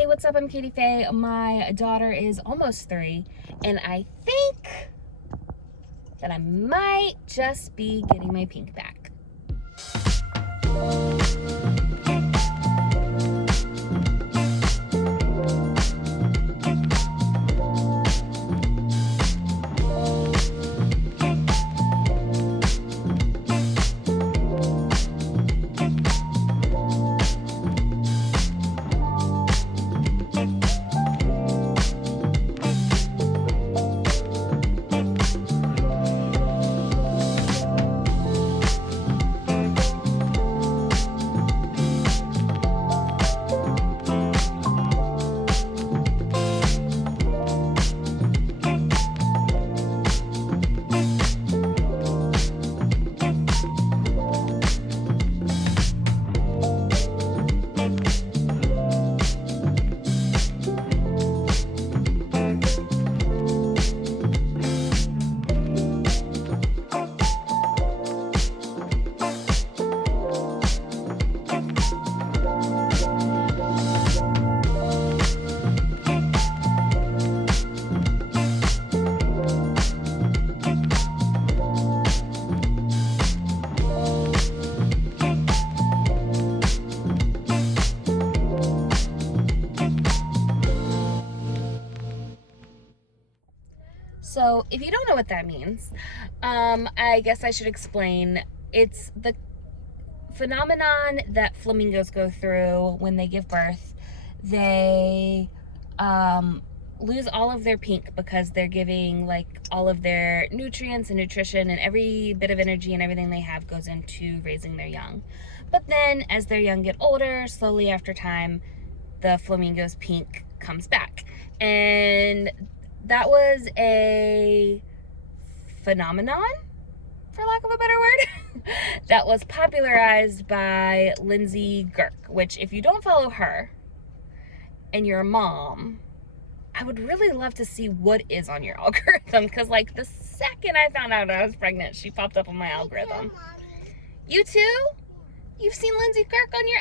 Hey, what's up? I'm Katie Faye. My daughter is almost 3, and I think that I might just be getting my pink back. So if you don't know what that means, I guess I should explain. It's the phenomenon that flamingos go through when they give birth. They lose all of their pink because they're giving like all of their nutrients and nutrition, and every bit of energy and everything they have goes into raising their young. But then as their young get older, slowly after time, the flamingo's pink comes back. And that was a phenomenon, for lack of a better word, that was popularized by Lindsay Girk, which if you don't follow her and you're a mom, I would really love to see what is on your algorithm, because like the second I found out I was pregnant, she popped up on my algorithm. You too? You've seen Lindsay Girk on your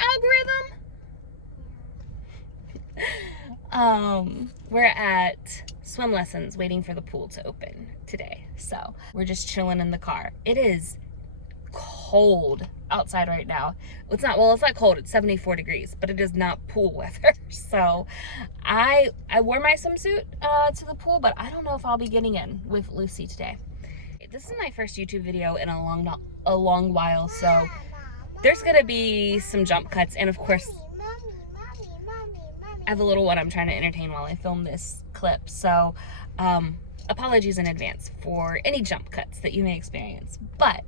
algorithm? We're at swim lessons waiting for the pool to open today. So we're just chilling in the car. It is cold outside right now. It's not cold, it's 74 degrees, but it is not pool weather. So I wore my swimsuit to the pool, but I don't know if I'll be getting in with Lucy today. This is my first YouTube video in a long while, so there's gonna be some jump cuts, and of course I have a little one I'm trying to entertain while I film this clip, so apologies in advance for any jump cuts that you may experience. But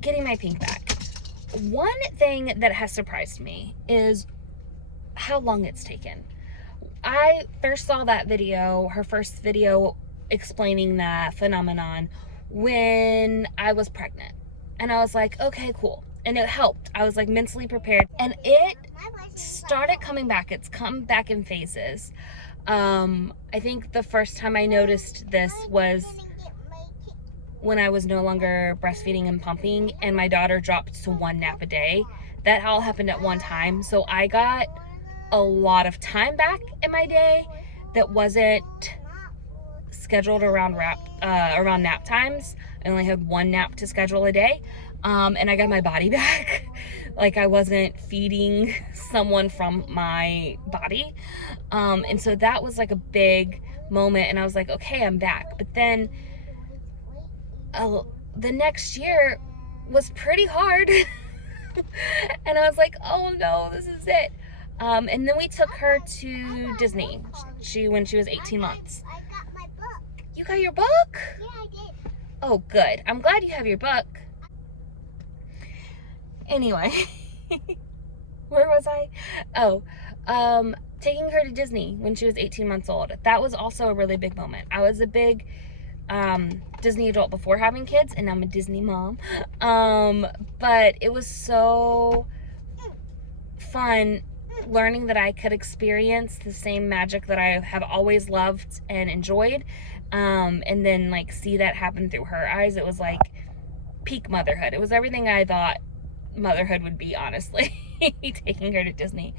getting my pink back, one thing that has surprised me is how long it's taken. I first saw that video, her first video explaining that phenomenon, when I was pregnant, and I was like, okay, cool. And it helped. I was like mentally prepared, and it started coming back. It's come back in phases. I think the first time I noticed this was when I was no longer breastfeeding and pumping, and my daughter dropped to 1 nap a day. That all happened at one time. So I got a lot of time back in my day that wasn't scheduled around nap times. I only had 1 nap to schedule a day. And I got my body back. Like I wasn't feeding someone from my body. And so that was like a big moment, and I was like, okay, I'm back. But then the next year was pretty hard. And I was like, oh no, this is it. And then we took her to Disney when she was 18 months. I got my book. You got your book? Yeah, I did. Oh, good. I'm glad you have your book. Anyway, where was I? Oh, taking her to Disney when she was 18 months old. That was also a really big moment. I was a big Disney adult before having kids, and I'm a Disney mom. But it was so fun learning that I could experience the same magic that I have always loved and enjoyed, and then like see that happen through her eyes. It was like peak motherhood. It was everything I thought motherhood would be, honestly. Taking her to Disney.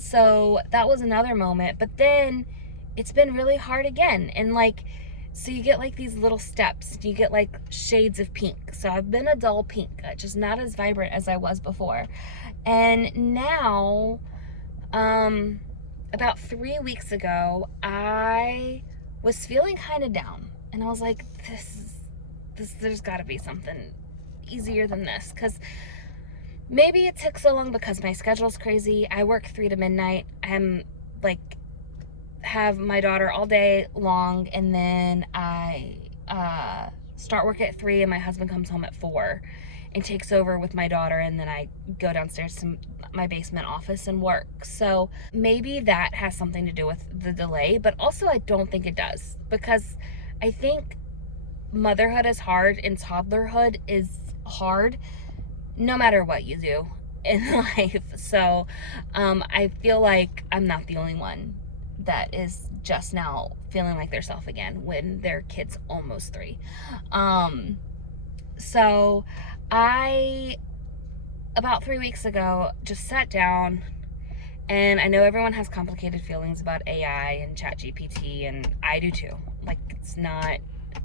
So that was another moment. But then it's been really hard again. And like, so you get like these little steps. You get like shades of pink. So I've been a dull pink, just not as vibrant as I was before. And now, about 3 weeks ago, I was feeling kind of down. And I was like, there's got to be something easier than this. Because maybe it took so long because my schedule's crazy. I work 3 to midnight. I'm like, have my daughter all day long, and then I start work at 3 and my husband comes home at 4 and takes over with my daughter, and then I go downstairs to my basement office and work. So maybe that has something to do with the delay, but also I don't think it does, because I think motherhood is hard and toddlerhood is hard no matter what you do in life. So I feel like I'm not the only one that is just now feeling like their self again when their kid's almost 3. So I, about 3 weeks ago, just sat down, and I know everyone has complicated feelings about AI and ChatGPT, and I do too. Like,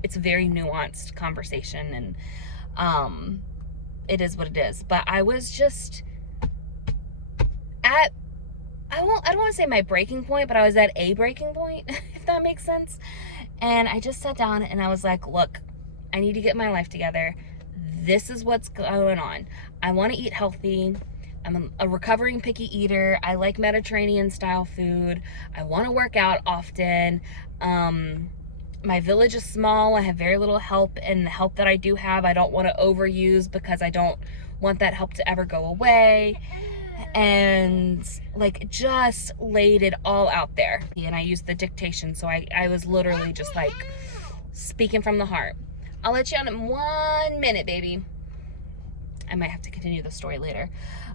it's a very nuanced conversation, and it is what it is. But I was just at, I don't want to say my breaking point, but I was at a breaking point, if that makes sense. And I just sat down and I was like, look, I need to get my life together. This is what's going on. I want to eat healthy. I'm a recovering picky eater. I like Mediterranean style food. I want to work out often. My village is small. I have very little help, and the help that I do have, I don't want to overuse because I don't want that help to ever go away. And like, just laid it all out there. And I used the dictation, so I was literally just like speaking from the heart. I'll let you on in 1 minute, baby. I might have to continue the story later.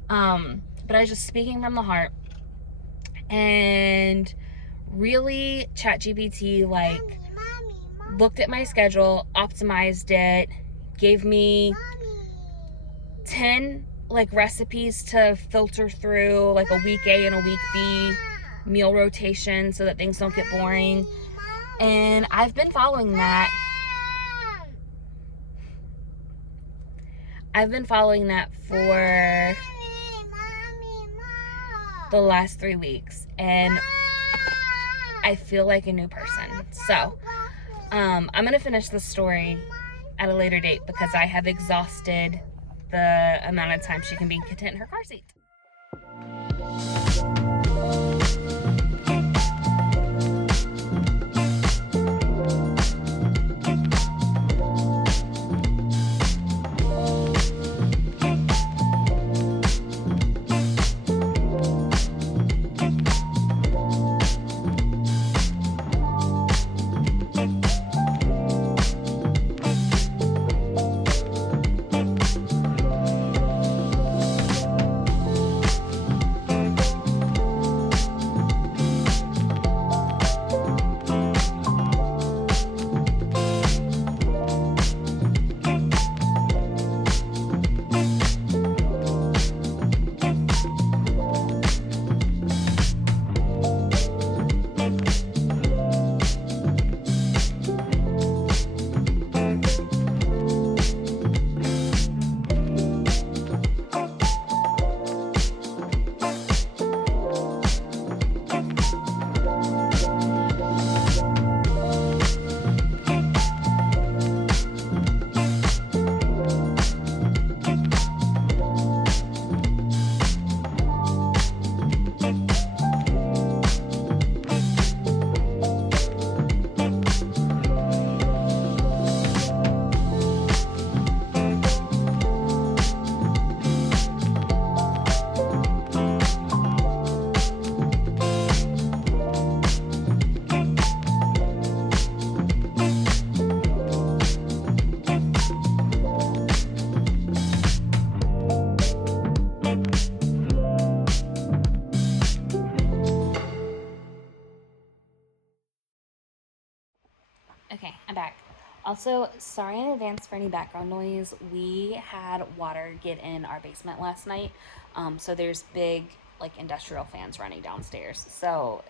But I was just speaking from the heart, and really ChatGPT like looked at my schedule, optimized it, gave me 10 like recipes to filter through, like a week A and a week B meal rotation, so that things don't get boring. And I've been following that. I've been following that for the last 3 weeks, and I feel like a new person. So I'm gonna finish the story at a later date because I have exhausted the amount of time she can be content in her car seat. Okay, I'm back. Also, sorry in advance for any background noise. We had water get in our basement last night. So there's big like industrial fans running downstairs. So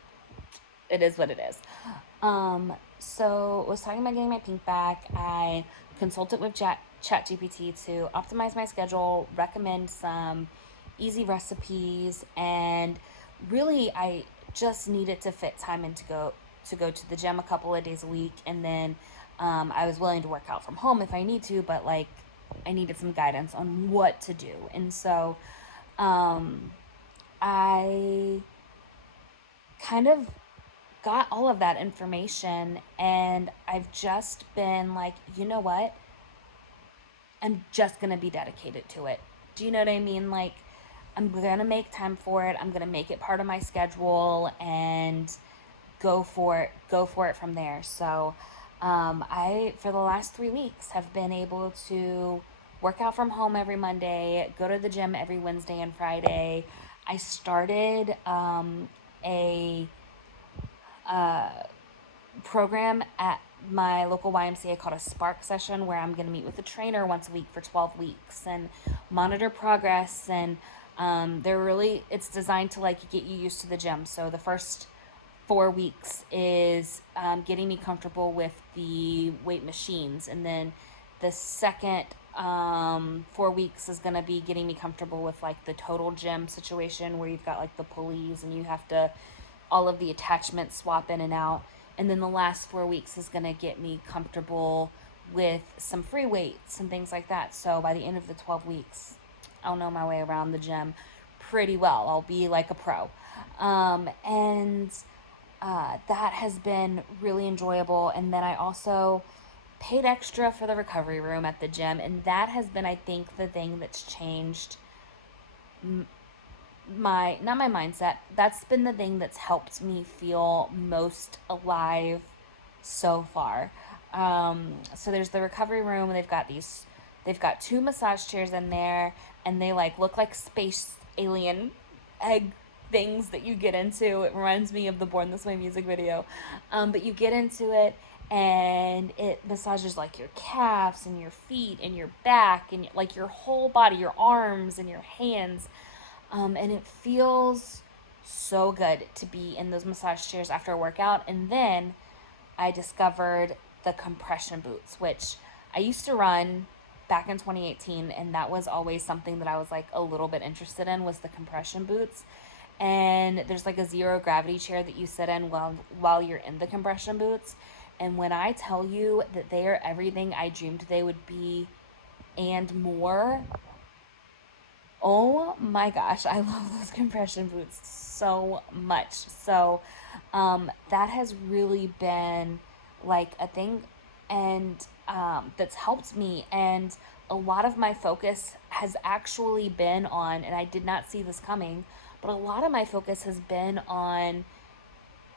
it is what it is. So was talking about getting my pink back. I consulted with ChatGPT to optimize my schedule, recommend some easy recipes, and really I just needed to fit time in to go to the gym a couple of days a week, and then I was willing to work out from home if I need to, but like I needed some guidance on what to do. And so I kind of got all of that information, and I've just been like, you know what? I'm just going to be dedicated to it. Do you know what I mean? Like, I'm going to make time for it. I'm going to make it part of my schedule and go for it from there. So, I, for the last 3 weeks, have been able to work out from home every Monday, go to the gym every Wednesday and Friday. I started a program at my local YMCA called a Spark session, where I'm going to meet with a trainer once a week for 12 weeks and monitor progress. And it's designed to like get you used to the gym. So the first 4 weeks is getting me comfortable with the weight machines. And then the second 4 weeks is going to be getting me comfortable with like the total gym situation, where you've got like the pulleys and you have to all of the attachments swap in and out. And then the last 4 weeks is going to get me comfortable with some free weights and things like that. So by the end of the 12 weeks, I'll know my way around the gym pretty well. I'll be like a pro. And that has been really enjoyable. And then I also paid extra for the recovery room at the gym. And that has been, I think, the thing that's changed not my mindset. That's been the thing that's helped me feel most alive so far. So there's the recovery room. They've got 2 massage chairs in there, and they like look like space alien egg things that you get into. It reminds me of the Born This Way music video. But you get into it, and it massages like your calves and your feet and your back and like your whole body, your arms and your hands. And it feels so good to be in those massage chairs after a workout. And then I discovered the compression boots, which I used to run back in 2018, and that was always something that I was like a little bit interested in, was the compression boots. And there's like a zero gravity chair that you sit in while you're in the compression boots. And when I tell you that they are everything I dreamed they would be and more, oh my gosh, I love those compression boots so much. So that has really been like a thing, and that's helped me. And a lot of my focus has actually been on, and I did not see this coming, but a lot of my focus has been on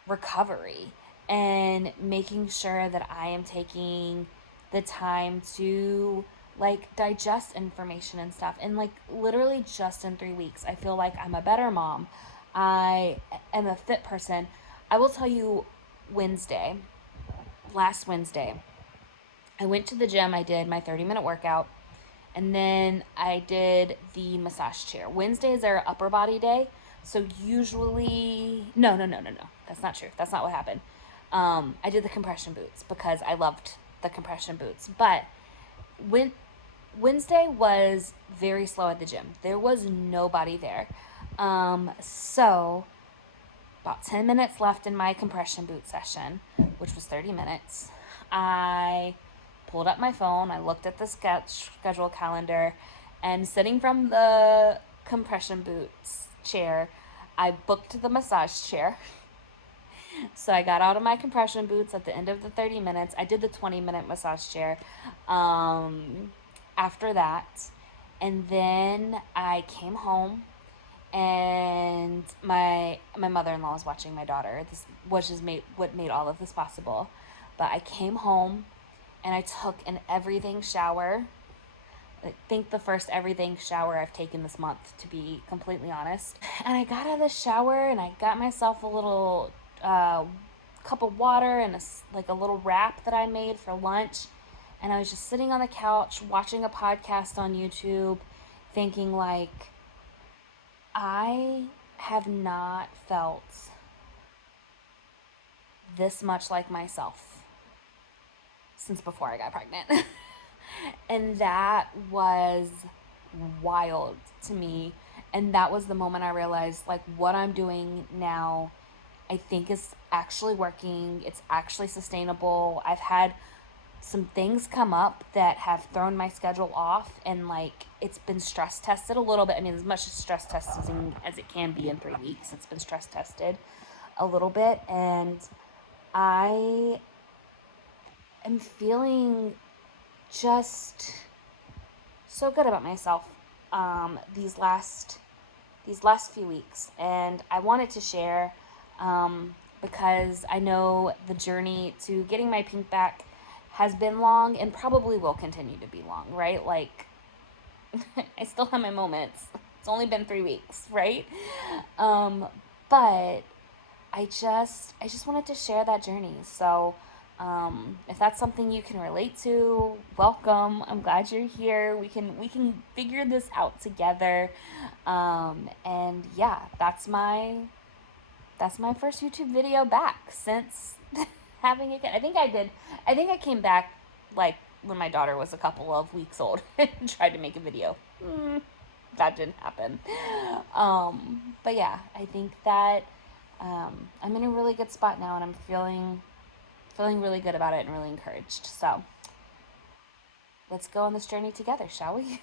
recovery and making sure that I am taking the time to like digest information and stuff. And like literally just in 3 weeks, I feel like I'm a better mom. I am a fit person. I will tell you, last Wednesday, I went to the gym. I did my 30-minute workout, and then I did the massage chair. Wednesdays are upper body day. So usually, no. That's not true. That's not what happened. I did the compression boots because I loved the compression boots. But Wednesday was very slow at the gym. There was nobody there. So about 10 minutes left in my compression boot session, which was 30 minutes. I pulled up my phone. I looked at the schedule calendar, and sitting from the compression boots chair, I booked the massage chair. So I got out of my compression boots at the end of the 30 minutes. I did the 20-minute massage chair after that. And then I came home, and my mother-in-law was watching my daughter. This was just what made all of this possible. But I came home, and I took an everything shower. I think the first everything shower I've taken this month, to be completely honest. And I got out of the shower, and I got myself a little cup of water and a little wrap that I made for lunch. And I was just sitting on the couch watching a podcast on YouTube, thinking like, I have not felt this much like myself since before I got pregnant. And that was wild to me. And that was the moment I realized, like, what I'm doing now, I think is actually working. It's actually sustainable. I've had some things come up that have thrown my schedule off, and like it's been stress tested a little bit. I mean, as much as stress testing as it can be in 3 weeks, it's been stress tested a little bit, and I am feeling just so good about myself these last few weeks, and I wanted to share because I know the journey to getting my pink back has been long and probably will continue to be long, right? Like, I still have my moments. It's only been 3 weeks, right? Um, but I just wanted to share that journey. So, if that's something you can relate to, welcome. I'm glad you're here. We can figure this out together. And yeah, that's my first YouTube video back since having a kid. I think I came back like when my daughter was a couple of weeks old and tried to make a video. That didn't happen. But yeah, I think that I'm in a really good spot now, and I'm feeling really good about it and really encouraged. So let's go on this journey together, shall we?